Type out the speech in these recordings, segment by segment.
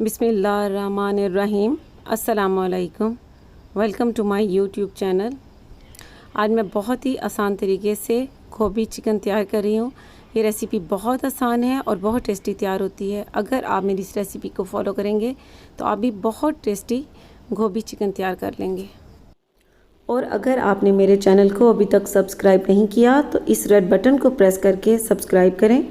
बिस्मिल्लाहिर्रहमानिर्रहीम। अस्सलामुअलैकुम। Welcome to my YouTube channel. आज मैं बहुत ही आसान तरीके से गोभी चिकन तैयार कर रही हूँ। ये रेसिपी बहुत आसान है और बहुत टेस्टी तैयार होती है। अगर आप मेरी इस रेसिपी को फॉलो करेंगे तो आप भी बहुत टेस्टी गोभी चिकन तैयार कर लेंगे। और अगर आपने मेरे चैनल को अभी तक सब्सक्राइब नहीं किया तो इस रेड बटन को प्रेस करके सब्सक्राइब करें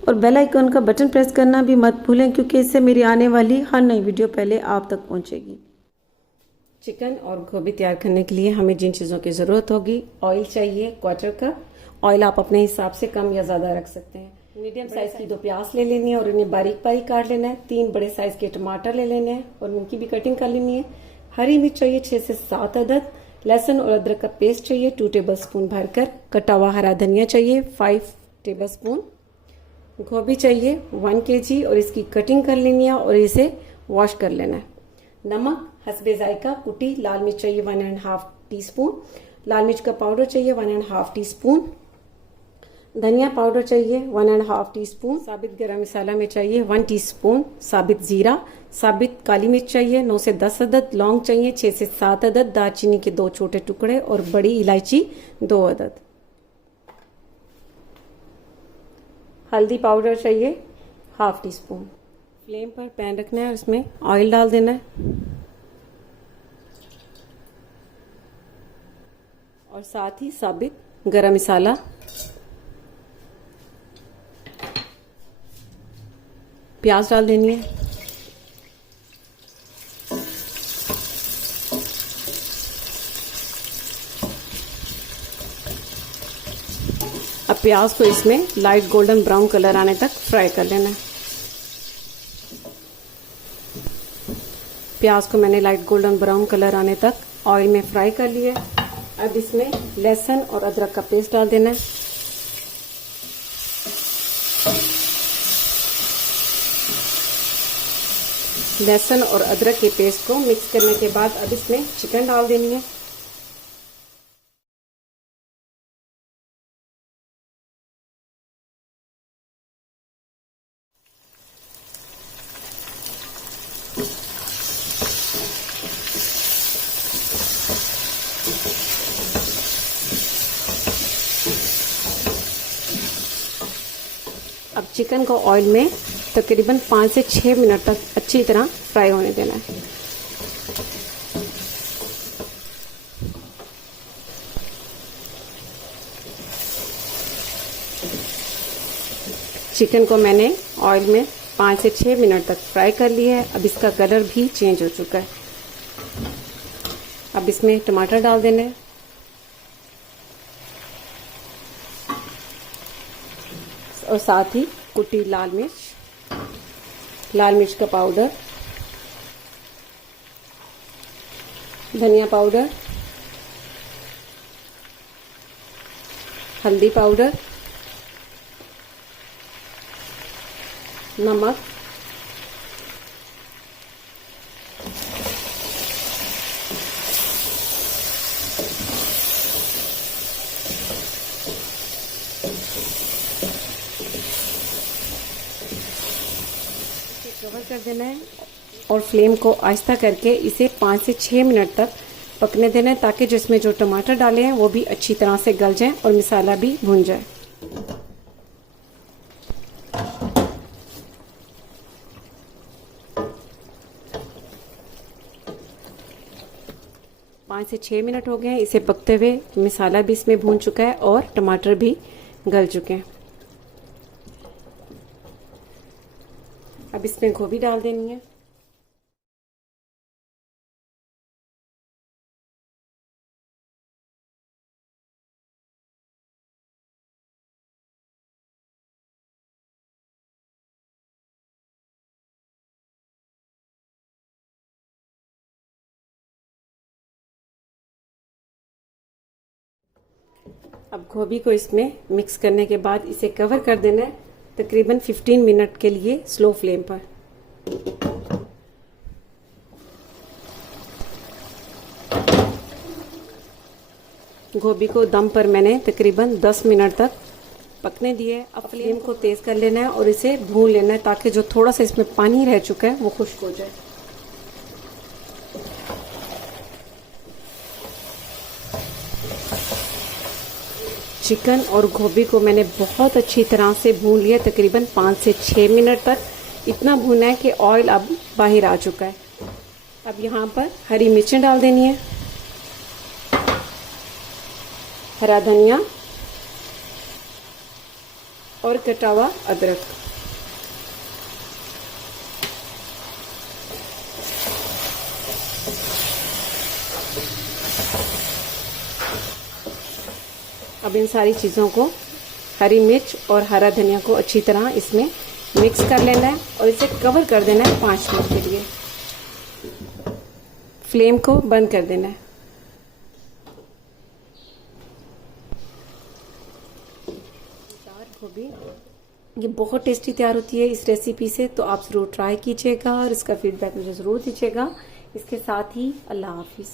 और बेल आइकन का बटन प्रेस करना भी मत भूलें, क्योंकि इससे मेरी आने वाली हर नई वीडियो पहले आप तक पहुंचेगी। चिकन और गोभी तैयार करने के लिए हमें जिन चीज़ों की ज़रूरत होगी, ऑयल चाहिए 1/4 कप। ऑयल आप अपने हिसाब से कम या ज़्यादा रख सकते हैं। मीडियम साइज़ की 2 प्याज ले लेनी है और उन्हें बारीक बारीक काट लेना है। 3 बड़े साइज़ के टमाटर ले लेने हैं और उनकी भी कटिंग कर लेनी है। हरी मिर्च चाहिए 6 से 7 अदद। लहसुन और अदरक का पेस्ट चाहिए 2 टेबलस्पून भरकर। कटा हुआ हरा धनिया चाहिए 5 टेबलस्पून। गोभी चाहिए 1 kg और इसकी कटिंग कर लेनी है और इसे वॉश कर लेना है। नमक हस्बे जायका। कुटी लाल मिर्च चाहिए 1.5 टीस्पून। लाल मिर्च का पाउडर चाहिए 1.5 टीस्पून। धनिया पाउडर चाहिए 1.5 टीस्पून। साबित गरम मसाला में चाहिए 1 टीस्पून। साबित जीरा। साबित काली मिर्च चाहिए 9 से 10 अदद। लौंग चाहिए 6 से 7 अदद। दालचीनी के 2 छोटे टुकड़े और बड़ी इलायची 2 अदद। हल्दी पाउडर चाहिए 1/2 टीस्पून। फ्लेम पर पैन रखना है और इसमें ऑयल डाल देना है और साथ ही साबित गरम मसाला, प्याज डाल देनी है। अब प्याज को इसमें लाइट गोल्डन ब्राउन कलर आने तक फ्राई कर लेना है। प्याज को मैंने लाइट गोल्डन ब्राउन कलर आने तक ऑयल में फ्राई कर लिया। अब इसमें लहसुन और अदरक का पेस्ट डाल देना है। लहसुन और अदरक के पेस्ट को मिक्स करने के बाद अब इसमें चिकन डाल देनी है। अब चिकन को ऑयल में तकरीबन 5 से 6 मिनट तक अच्छी तरह फ्राई होने देना है। चिकन को मैंने ऑयल में 5 से 6 मिनट तक फ्राई कर लिया है। अब इसका कलर भी चेंज हो चुका है। अब इसमें टमाटर डाल देने हैं और साथ ही कुटी लाल मिर्च का पाउडर, धनिया पाउडर, हल्दी पाउडर, नमक, कवर कर देना है और फ्लेम को आहिस्ता करके इसे 5 से 6 मिनट तक पकने देना है, ताकि जिसमें जो टमाटर डाले हैं वो भी अच्छी तरह से गल जाए और मसाला भी भुन जाए। पाँच से 6 मिनट हो गए हैं इसे पकते हुए। मसाला भी इसमें भून चुका है और टमाटर भी गल चुके हैं। अब इसमें गोभी डाल देनी है। अब गोभी को इसमें मिक्स करने के बाद इसे कवर कर देना है तकरीबन 15 मिनट के लिए स्लो फ्लेम पर। गोभी को दम पर मैंने तकरीबन 10 मिनट तक पकने दिए। अब फ्लेम को तेज़ कर लेना है और इसे भून लेना है ताकि जो थोड़ा सा इसमें पानी रह चुका है वो खुश्क हो जाए। चिकन और गोभी को मैंने बहुत अच्छी तरह से भून लिया, तकरीबन 5 से 6 मिनट तक। इतना भुना है कि ऑयल अब बाहर आ चुका है। अब यहाँ पर हरी मिर्चें डाल देनी है, हरा धनिया और कटा हुआ अदरक। अब इन सारी चीज़ों को, हरी मिर्च और हरा धनिया को अच्छी तरह इसमें मिक्स कर लेना है और इसे कवर कर देना है 5 मिनट के लिए। फ्लेम को बंद कर देना है। गोभी ये बहुत टेस्टी तैयार होती है इस रेसिपी से, तो आप ज़रूर ट्राई कीजिएगा और इसका फीडबैक मुझे ज़रूर दीजिएगा। इसके साथ ही अल्लाह हाफिज़।